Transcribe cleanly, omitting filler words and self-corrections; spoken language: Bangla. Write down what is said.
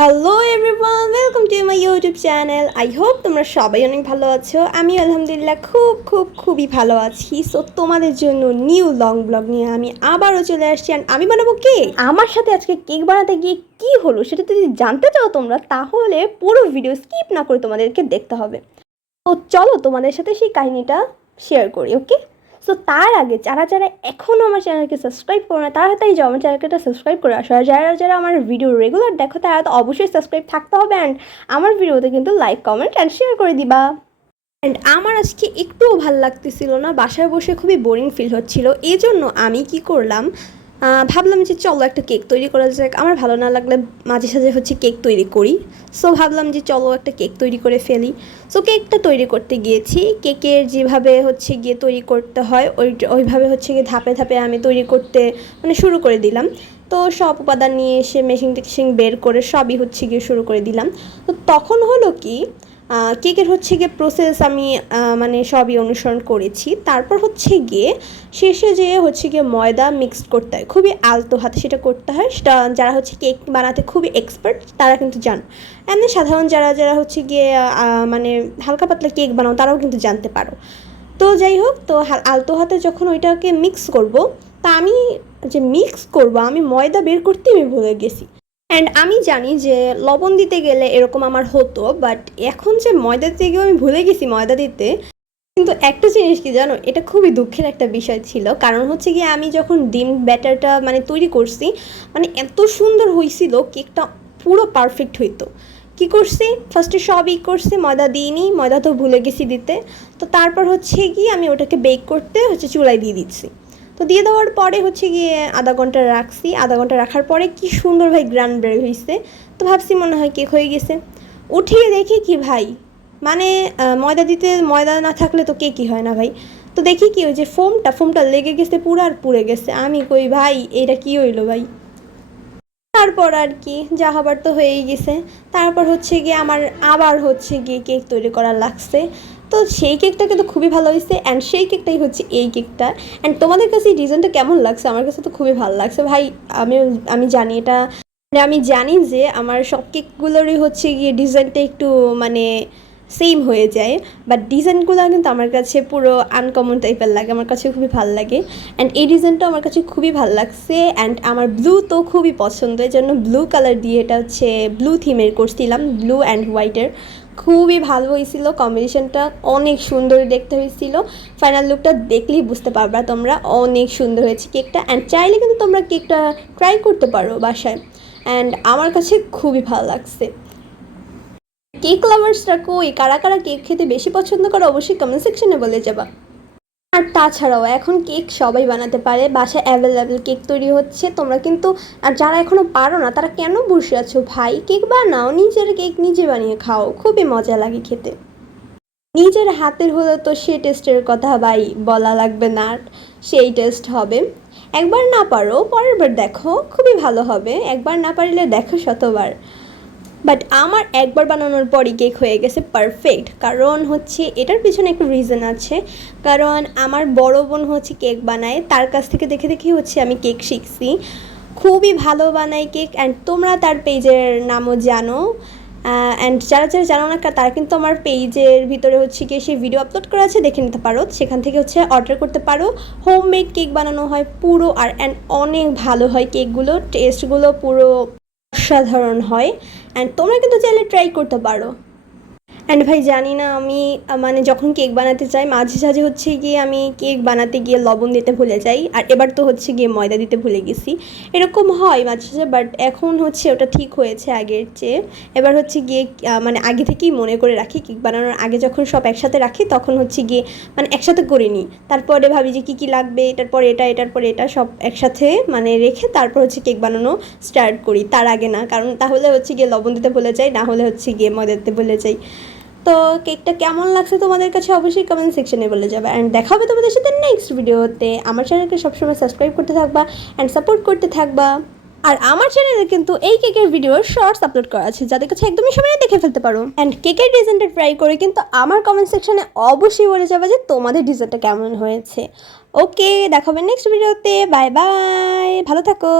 Hello everyone, welcome to my YouTube channel. I hope তোমরা সবাই অনেক ভালো আছো। আমি আলহামদুলিল্লাহ খুবই ভালো আছি। সো তোমাদের জন্য নিউ লং ব্লগ নিয়ে আমি আবারও চলে আসছি। আর আমি বানাবো কেক। আমার সাথে আজকে কেক বানাতে গিয়ে কি হলো সেটা যদি জানতে চাও তোমরা, তাহলে পুরো ভিডিও স্কিপ না করে তোমাদেরকে দেখতে হবে। তো চলো তোমাদের সাথে সেই কাহিনীটা শেয়ার করি, ওকে? সো তার আগে যারা এখনও আমার চ্যানেলকে সাবস্ক্রাইব করো না, তাড়াতাড়ি যাও আমার চ্যানেলটা সাবস্ক্রাইব করে আসো। আর যারা আমার ভিডিও রেগুলার দেখো, তারা তো অবশ্যই সাবস্ক্রাইব থাকতে হবে। অ্যান্ড আমার ভিডিওতে কিন্তু লাইক, কমেন্ট অ্যান্ড শেয়ার করে দিবা। অ্যান্ড আমার আজকে একটুও ভাল লাগতেছিল না, বাসায় বসে খুবই বোরিং ফিল হচ্ছিল। এই জন্য আমি কি করলাম, ভাবলাম যে চলো একটা কেক তৈরি করা যাক। আমার ভালো না লাগলে মাঝে সাঝে কেক তৈরি করি। সো ভাবলাম যে চলো একটা কেক তৈরি করে ফেলি। সো কেকটা তৈরি করতে গিয়েছি। কেকের যেভাবে গিয়ে তৈরি করতে হয় ওইভাবে গিয়ে ধাপে ধাপে আমি তৈরি করতে শুরু করে দিলাম। তো সব উপাদান নিয়ে এসে মেশিন টেশিন বের করে সবই গিয়ে শুরু করে দিলাম। তো তখন হলো কি, কেকের গিয়ে প্রসেস আমি সবই অনুসরণ করেছি। তারপর গিয়ে শেষে যেয়ে গিয়ে ময়দা মিক্সড করতে হয়, খুবই আলতো হাতে সেটা করতে হয়। সেটা যারা কেক বানাতে খুবই এক্সপার্ট তারা কিন্তু জানো। এমনি সাধারণ যারা গিয়ে হালকা পাতলা কেক বানাও তারাও কিন্তু জানতে পারো। তো যাই হোক, তো আলতো হাতে যখন ওইটাকে মিক্স করব, তা আমি যে মিক্স করব আমি ময়দা বের করতে আমি ভুলে গেছি। অ্যান্ড আমি জানি যে লবণ দিতে গেলে এরকম আমার হতো, বাট এখন যে ময়দা দিতে গিয়ে আমি ভুলে গেছি ময়দা দিতে। কিন্তু একটা জিনিস কি জানো, এটা খুবই দুঃখের একটা বিষয় ছিল। কারণ গিয়ে আমি যখন ডিম ব্যাটারটা তৈরি করছি, এত সুন্দর হয়েছিল কেকটা, পুরো পারফেক্ট হইতো। কী করছি, ফার্স্টে সবই করছি, ময়দা দিইনি, ময়দা তো ভুলে গেছি দিতে। তো তারপর গিয়ে আমি ওটাকে বেক করতে চুলায় দিয়ে দিচ্ছি। তো দিয়ে দেওয়ার পরে গিয়ে আধা ঘন্টা রাখছি। আধা ঘন্টা রাখার পরে কি সুন্দর ভাই গ্রান বের হয়েছে। তো ভাবছি মনে হয় কেক হয়ে গেছে। উঠিয়ে দেখি কি ভাই, ময়দা না থাকলে তো কেকই হয় না ভাই। তো দেখি কি ওই যে ফোমটা লেগে গেছে পুরো, আর পুড়ে গেছে। আমি কই ভাই এটা কি হইলো ভাই। তারপর আর কি, যা হবার তো হয়েই গেছে। তারপর গিয়ে আমার আবার গিয়ে কেক তৈরি করা লাগছে। তো সেই কেকটা কিন্তু খুবই ভালো হয়েছে। অ্যান্ড সেই কেকটাই এই কেকটা। অ্যান্ড তোমাদের কাছে এই ডিজাইনটা কেমন লাগছে? আমার কাছে তো খুবই ভালো লাগছে ভাই। আমি আমি জানি এটা, আমি জানি যে আমার সব কেকগুলোরই গিয়ে ডিজাইনটা একটু মানে সেম হয়ে যায়। বাট ডিজাইনগুলো কিন্তু আমার কাছে পুরো আনকমন টাইপের লাগে, আমার কাছে খুবই ভালো লাগে। অ্যান্ড এই ডিজাইনটা আমার কাছে খুবই ভালো লাগছে। অ্যান্ড আমার ব্লু তো খুবই পছন্দ, এই জন্য ব্লু কালার দিয়ে এটা ব্লু থিমের করছিলাম, ব্লু অ্যান্ড হোয়াইটের। খুবই ভালো হয়েছিল কম্বিনেশনটা, অনেক সুন্দর দেখতে হয়েছিল। ফাইনাল লুকটা দেখলেই বুঝতে পারবা তোমরা, অনেক সুন্দর হয়েছে কেকটা। অ্যান্ড চাইলে কিন্তু তোমরা কেকটা ট্রাই করতে পারো বাসায়। অ্যান্ড আমার কাছে খুবই ভালো লাগছে। কেক লাভার্সরা কই, কারা কারা কেক খেতে বেশি পছন্দ করো অবশ্যই কমেন্ট সেকশনে বলে যাবা। আর তাছাড়াও এখন কেক সবাই বানাতে পারে, বাসায় অ্যাভেলেবেল কেক তৈরি হচ্ছে। তোমরা কিন্তু, আর যারা এখনও পারো না তারা কেন বসে আছো ভাই, কেক বানাও, নিজের কেক নিজে বানিয়ে খাও, খুবই মজা লাগে খেতে। নিজের হাতের হলে তো সে টেস্টের কথা ভাই বলা লাগবে না, সেই টেস্ট হবে। একবার না পারো পরের বার দেখো, খুবই ভালো হবে। একবার না পারলে দেখো শতবার। বাট আমার একবার বানানোর পরই কেক হয়ে গেছে পারফেক্ট। কারণ এটার পিছনে একটা রিজন আছে। কারণ আমার বড় বোন কেক বানায়, তার কাছ থেকে দেখে দেখে আমি কেক শিখছি। খুবই ভালো বানায় কেক। অ্যান্ড তোমরা তার পেজের নামও জানো। অ্যান্ড যারা জানো না তারা কিন্তু আমার পেজের ভিতরে গিয়ে সেই ভিডিও আপলোড করা আছে, দেখে নিতে পারো। সেখান থেকে অর্ডার করতে পারো। হোমমেড কেক বানানো হয় পুরো, আর অ্যান্ড অনেক ভালো হয় কেকগুলো, টেস্টগুলো পুরো অসাধারণ হয়। অ্যান্ড তোমরা কিন্তু চাইলে ট্রাই করতে পারো। অ্যান্ড ভাই জানি না, আমি যখন কেক বানাতে চাই মাঝে সাঝে গিয়ে আমি কেক বানাতে গিয়ে লবণ দিতে ভুলে যাই। আর এবার তো গিয়ে ময়দা দিতে ভুলে গেছি, এরকম হয় মাঝে সাঝে। বাট এখন ওটা ঠিক হয়েছে আগের চেয়ে। এবার গিয়ে আগে থেকেই মনে করে রাখি, কেক বানানোর আগে যখন সব একসাথে রাখি তখন গিয়ে একসাথে করে নিই। তারপরে ভাবি যে কী কী লাগবে, এটার পরে এটা, এটার পরে এটা, সব একসাথে রেখে তারপর কেক বানানো স্টার্ট করি। তার আগে না, কারণ তাহলে গিয়ে লবণ দিতে ভুলে যাই, না হলে গিয়ে ময়দা দিতে ভুলে যাই। তো কেকটা কেমন লাগছে তোমাদের কাছে অবশ্যই কমেন্ট সেকশনে বলে যাবে। অ্যান্ড দেখা হবে তোমাদের সাথে নেক্সট ভিডিওতে। আমার চ্যানেলকে সবসময় সাবস্ক্রাইব করতে থাকবা অ্যান্ড সাপোর্ট করতে থাকবা। আর আমার চ্যানেলে কিন্তু এই কেকের ভিডিওর শর্টস আপলোড করা আছে, যাদের কাছে একদমই সময় দেখে ফেলতে পারো। অ্যান্ড কেকের ডিজাইনটা ট্রাই করে কিন্তু আমার কমেন্ট সেকশনে অবশ্যই বলে যাবে যে তোমাদের ডিজাইনটা কেমন হয়েছে। ওকে, দেখা হবে নেক্সট ভিডিওতে। বাই বাই, ভালো থাকো।